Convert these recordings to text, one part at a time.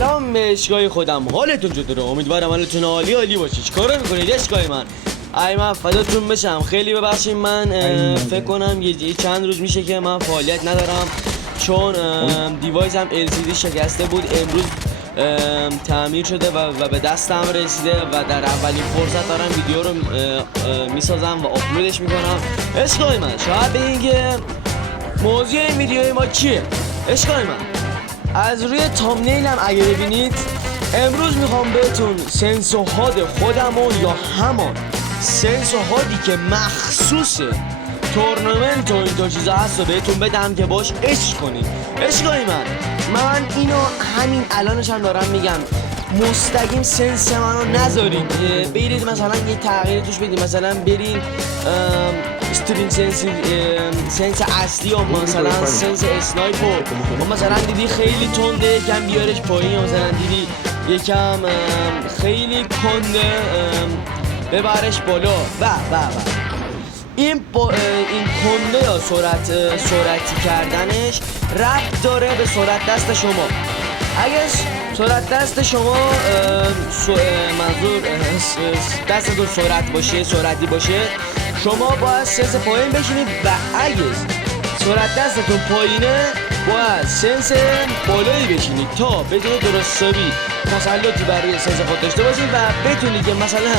سلام به اشگاه خودم، حالتون چطوره؟ امیدوارم حالتون عالی باشه. چیکار میکنید اشگاه من؟ ای من فداتون بشم، خیلی ببخشید. من فکر کنم یه چند روز میشه که من فعالیت ندارم چون دیوایسم LCD شکسته بود. امروز تعمیر شده و به دستم رسیده و در اولین فرصت دارم ویدیو رو میسازم و آپلودش میکنم. اشگاه من شاید بگین که موضوع این ویدیوی ما چیه؟ اشگاه من از روی تامنیلم اگه ببینید امروز میخوام بهتون سنس و هاد خودمو یا همان سنس و هادی که مخصوص تورنمنت و اینطور چیزا هست رو بهتون بدم که باش عشق کنید. عشقای من اینو همین الانش هم دارم میگم، مستقیم سنس منو نذارید برید مثلا یه تغییر توش بدید، مثلا برید استرینگ سنس اصلی و مثلا سنس اسنایپ و مثلا دیدی خیلی تنده یکم بیارش پایین، مثلا دیدی یکم خیلی کنده ببرش بالا و این کنده یا سرعتی کردنش ربط داره به سرعت دست شما. اگر سرعت دست شما منظور دستتون سرعتی باشه شما باید سنس پایین بشینید و اگه سرعت دستتون پایینه باید سنس بالایی بشینید تا بدون درستابی تسلطی برای سنس خود داشته باشید و بتونید که مثلا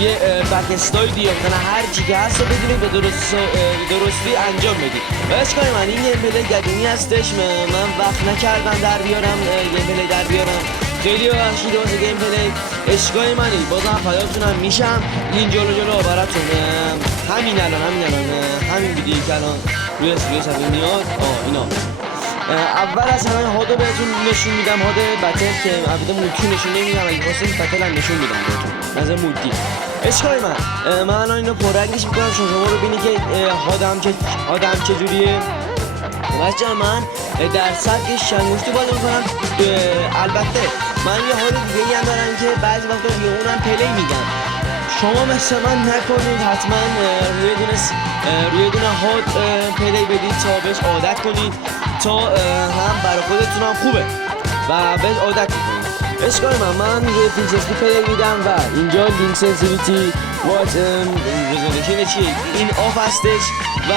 یه بک استایل یا مثلا هر چی که هست رو بدونید به درستی انجام بدید. و اشکال من این گیم پلی قدیمی هستش، من وقت نکردم در بیارم گیم پلی در بیارم، خیلی ببخشید واسه گیم پلی. اشکال منی بازم فداتونم میشم. این جلو براتون همین الان همین ویدیویی که الان روی صفحه میاد اینا اول از همه هادو بهتون نشون میدم، هاد بتل که البته مولتی نشون نمیدم، اگه خواستید بتل هم نشون میدم بهتون مثلا مولتی. اشکال من الان اینو پررنگش میکنم شما رو ببینید که هادم چجوریه. بچه من در سطح شنگوشتی باید میکنم. البته من یه حال دیگه هم دارم که بعضی وقتا روی اونم پلی میدم. شما مثل من نکنید، حتما روی دونه هاد پلی بدید تا بهش عادت کنید، تا هم برای خودتون هم خوبه و بهش عادت کنید. اشکال من روی فیلسفی پلی میدم و اینجا لینک سنسیویتی وات رزولوشن چیه این آف هستش و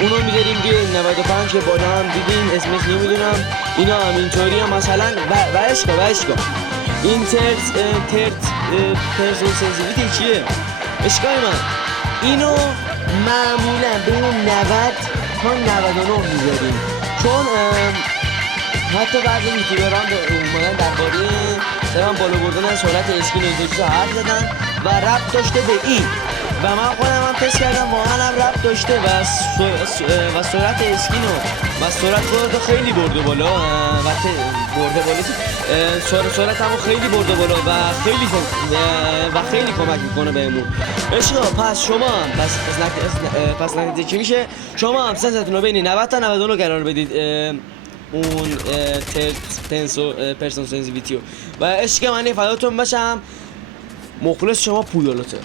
اونو میذاریم که 95 که بالا هم دیدین اسمش نمیدونم اینا هم اینطوری هم مثلا و اشکال این پرسون سنسیویتی چیه؟ اشکال من اینو معمولا بین 90 تا 99 میذاریم، چون حتی بعضی یوتیوبران اومدن درباره بالا بردن سرعت اسکین و اینطور چیزا حرف زدن و ربط داشته به این و من خودم هم تست کردم واقعا هم ربط داشته و سرعت اسکین و سرعت خودتو خیلی برده بالا سرعت همو خیلی برده بالا و خیلی کمک میکنه بهمون. پس شما هم پس نتیجه چی میشه؟ شما هم سنستون رو بین 90 تا 99 قرار بدید اون پرسون سنسیویتیو و عشق منی فداتون بشم. مخلص شما پویالوتر.